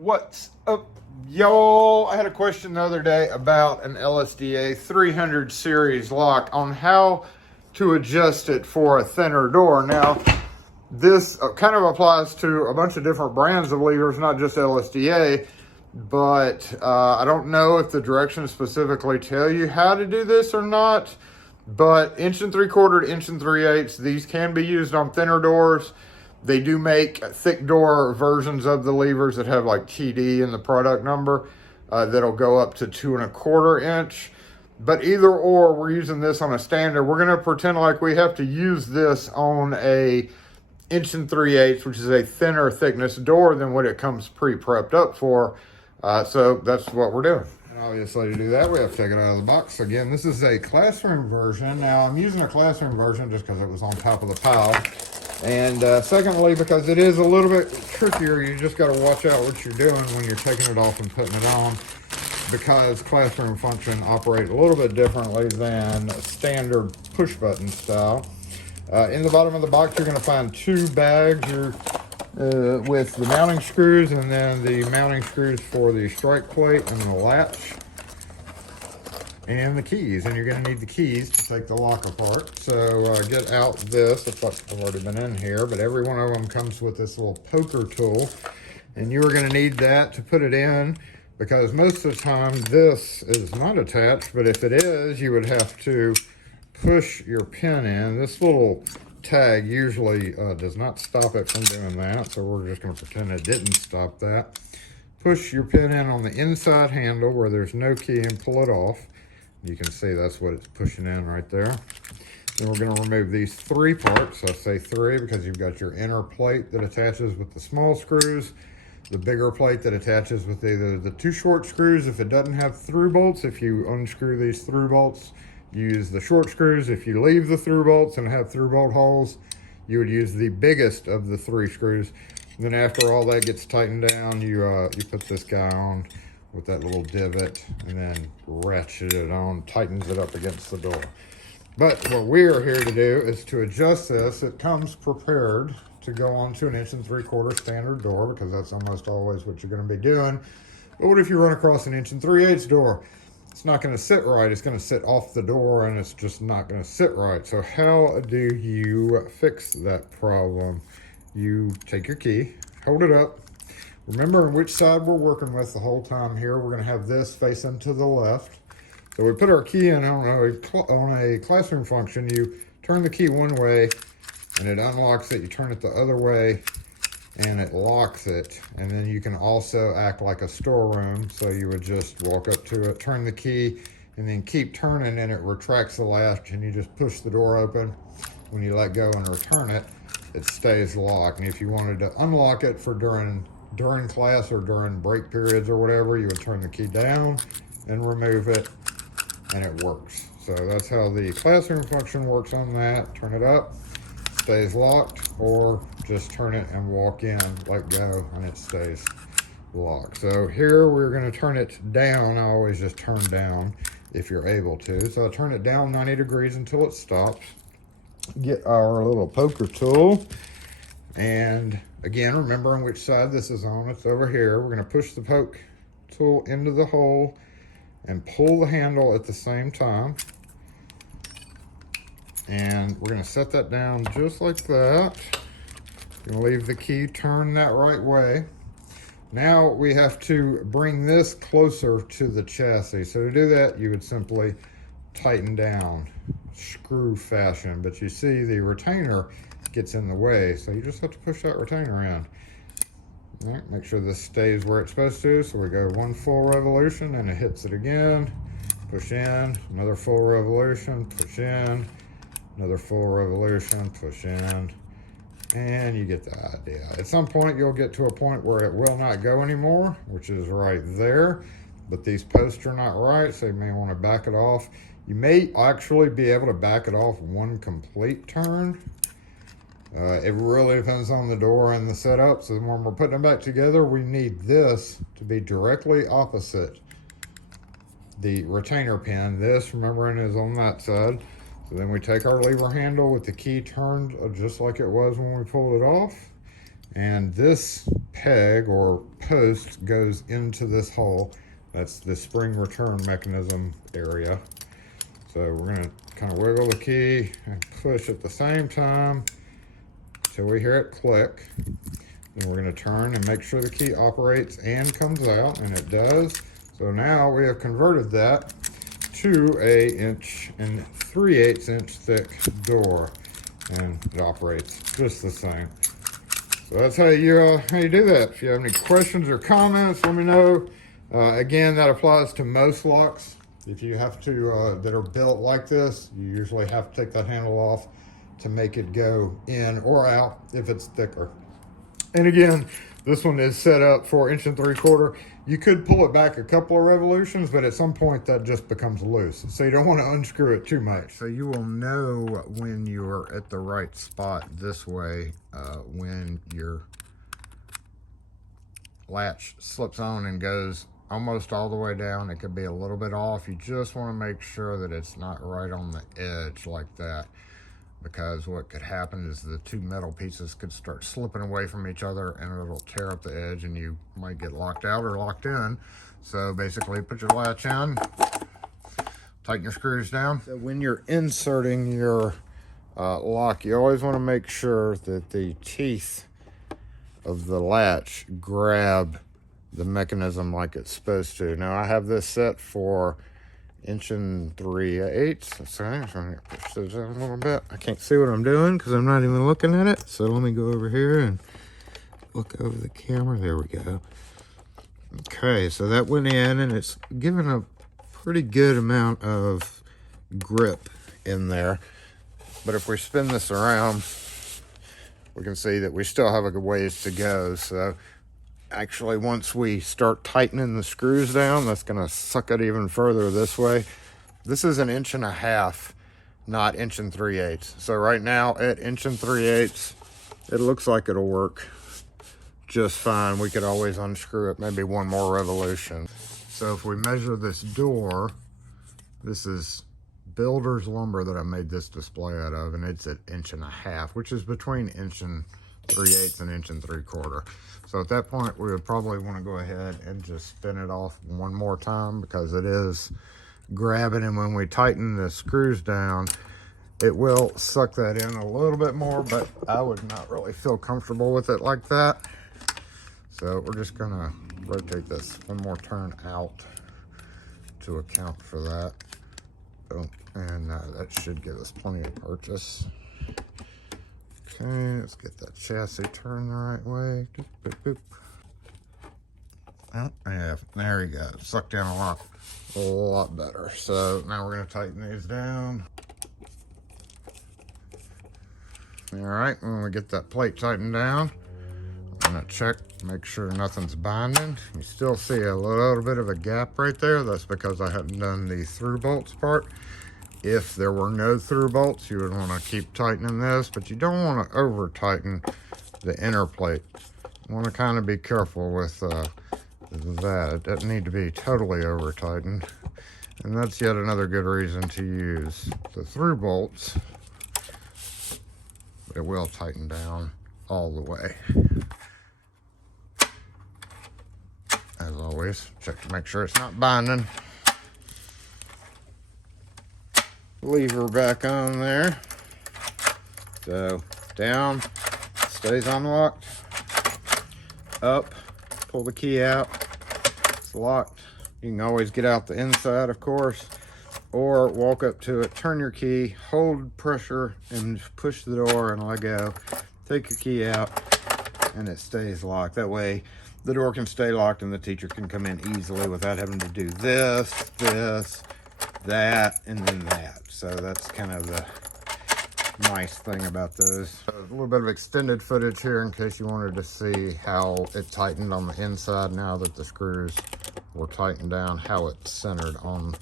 What's up, y'all? I had a question the other day about an LSDA 300 series lock on how to adjust it for a thinner door. Now, this kind of applies to a bunch of different brands of levers, not just LSDA, but I don't know if the directions specifically tell you how to do this or not, but 1 3/4 to 1 3/8, these can be used on thinner doors. They do make thick door versions of the levers that have like TD in the product number that'll go up to 2 1/4 inch. But either or, we're using this on a standard. We're going to pretend like we have to use this on a 1 3/8, which is a thinner thickness door than what it comes pre-prepped up for. So that's what we're doing. And obviously to do that, we have to take it out of the box. Again, this is a classroom version. Now I'm using a classroom version just because it was on top of the pile. And secondly, because it is a little bit trickier, you just got to watch out what you're doing when you're taking it off and putting it on, because classroom function operate a little bit differently than standard push button style. In the bottom of the box, you're going to find 2 bags with the mounting screws, and then the mounting screws for the strike plate and the latch, and the keys. And you're going to need the keys to take the lock apart. So get out this. I've already been in here, but every one of them comes with this little poker tool, and you're going to need that to put it in, because most of the time this is not attached, but if it is, you would have to push your pin in. This little tag usually does not stop it from doing that, so we're just going to pretend it didn't stop that. Push your pin in on the inside handle where there's no key and pull it off. You can see that's what it's pushing in right there. Then we're going to remove these 3 parts. I say 3 because you've got your inner plate that attaches with the small screws, the bigger plate that attaches with either the 2 short screws if it doesn't have through bolts. If you unscrew these through bolts, you use the short screws. If you leave the through bolts and have through bolt holes, you would use the biggest of the 3 screws. And then after all that gets tightened down, you put this guy on with that little divot, and then ratchet it on, tightens it up against the door. But what we're here to do is to adjust this. It comes prepared to go onto an 1 3/4 standard door, because that's almost always what you're going to be doing. But what if you run across an 1 3/8 door? It's not going to sit right. It's going to sit off the door, and it's just not going to sit right. So how do you fix that problem? You take your key, hold it up. Remember which side we're working with the whole time here. We're going to have this facing to the left. So we put our key in on a classroom function. You turn the key one way, and it unlocks it. You turn it the other way, and it locks it. And then you can also act like a storeroom. So you would just walk up to it, turn the key, and then keep turning, and it retracts the latch, and you just push the door open. When you let go and return it, it stays locked. And if you wanted to unlock it for during class or during break periods or whatever, you would turn the key down and remove it, and it works. So that's how the classroom function works on that. Turn it up, stays locked, or just turn it and walk in, let go, and it stays locked. So here we're going to turn it down. I always just turn down if you're able to. So I turn it down 90 degrees until it stops. Get our little poker tool, and again, remembering which side this is on, it's over here. We're going to push the poke tool into the hole and pull the handle at the same time. And we're going to set that down just like that. You're going to leave the key turned that right way. Now we have to bring this closer to the chassis. So to do that, you would simply tighten down, screw fashion. But you see the retainer gets in the way, so you just have to push that retainer in. All right, make sure this stays where it's supposed to. So we go 1 full revolution, and it hits it again. Push in, another full revolution, push in, another full revolution, push in, and you get the idea. At some point, you'll get to a point where it will not go anymore, which is right there. But these posts are not right, so you may want to back it off. You may actually be able to back it off 1 complete turn. It really depends on the door and the setup. So when we're putting them back together, we need this to be directly opposite the retainer pin. This, remembering, is on that side. So then we take our lever handle with the key turned just like it was when we pulled it off, And this peg or post goes into this hole. That's the spring return mechanism area. So we're gonna kind of wiggle the key and push at the same time till we hear it click. Then we're gonna turn and make sure the key operates and comes out, and it does. So now we have converted that to a 1 3/8 inch thick door, and it operates just the same. So that's how you do that. If you have any questions or comments, let me know. Again, that applies to most locks. If you have to, that are built like this, you usually have to take that handle off to make it go in or out if it's thicker. And again, this one is set up for 1 3/4 inch. You could pull it back a couple of revolutions, but at some point that just becomes loose. So you don't want to unscrew it too much. So you will know when you're at the right spot this way, when your latch slips on and goes almost all the way down. It could be a little bit off. You just want to make sure that it's not right on the edge like that, because what could happen is the two metal pieces could start slipping away from each other and it'll tear up the edge and you might get locked out or locked in. So basically put your latch in, tighten your screws down. So when you're inserting your lock, you always want to make sure that the teeth of the latch grab the mechanism like it's supposed to. Now I have this set for 1 3/8. So I'm trying to push this down a little bit. I can't see what I'm doing because I'm not even looking at it. So let me go over here and look over the camera. There we go. Okay, so that went in and it's given a pretty good amount of grip in there. But if we spin this around, we can see that we still have a good ways to go. So actually, once we start tightening the screws down, that's going to suck it even further this way. This is 1.5 inches, not 1 3/8. So right now at 1 3/8, it looks like it'll work just fine. We could always unscrew it, maybe one more revolution. So if we measure this door, this is builder's lumber that I made this display out of, and it's at 1.5 inches, which is between 1 3/8 and 1 3/4 inches. So at that point, we would probably want to go ahead and just spin it off one more time because it is grabbing, and when we tighten the screws down, it will suck that in a little bit more, but I would not really feel comfortable with it like that. So we're just gonna rotate this one more turn out to account for that. And that should give us plenty of purchase. Okay, let's get that chassis turned the right way. Boop, boop, boop. Oh, yeah, there we go. Sucked down a lot better. So now we're going to tighten these down. All right, when we get that plate tightened down, I'm going to check, make sure nothing's binding. You still see a little bit of a gap right there. That's because I hadn't done the through bolts part. If there were no through bolts, you would want to keep tightening this, but you don't want to over tighten the inner plate. You want to kind of be careful with that. It doesn't need to be totally over tightened. And that's yet another good reason to use the through bolts. But it will tighten down all the way. As always, check to make sure it's not binding. Lever back on there. So down, stays unlocked. Up, pull the key out. It's locked. You can always get out the inside, of course, or walk up to it, turn your key, hold pressure, and push the door and let go. Take your key out, and it stays locked. That way, the door can stay locked and the teacher can come in easily without having to do this, that, and then that. So that's kind of the nice thing about those. A little bit of extended footage here in case you wanted to see how it tightened on the inside now that the screws were tightened down, how it's centered on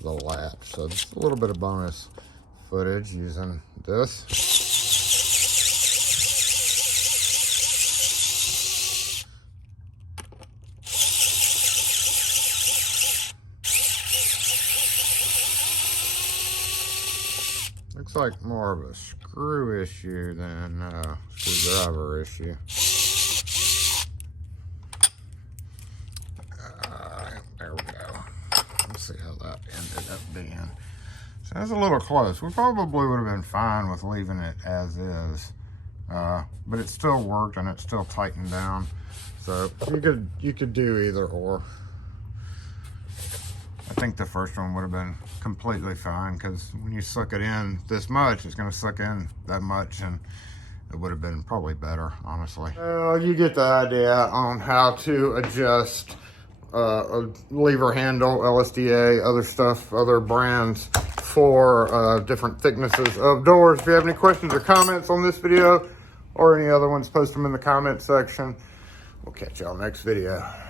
the latch. So just a little bit of bonus footage using this. Looks like more of a screw issue than a screwdriver issue. see how that ended up being. So that's a little close. We probably would have been fine with leaving it as is, but it still worked and it still tightened down. So you could do either or. I think the first one would have been completely fine, because when you suck it in this much, it's going to suck in that much, and it would have been probably better, honestly. Well, you get the idea on how to adjust a lever handle, LSDA, other stuff, other brands for different thicknesses of doors. If you have any questions or comments on this video or any other ones, post them in the comment section. We'll catch y'all next video.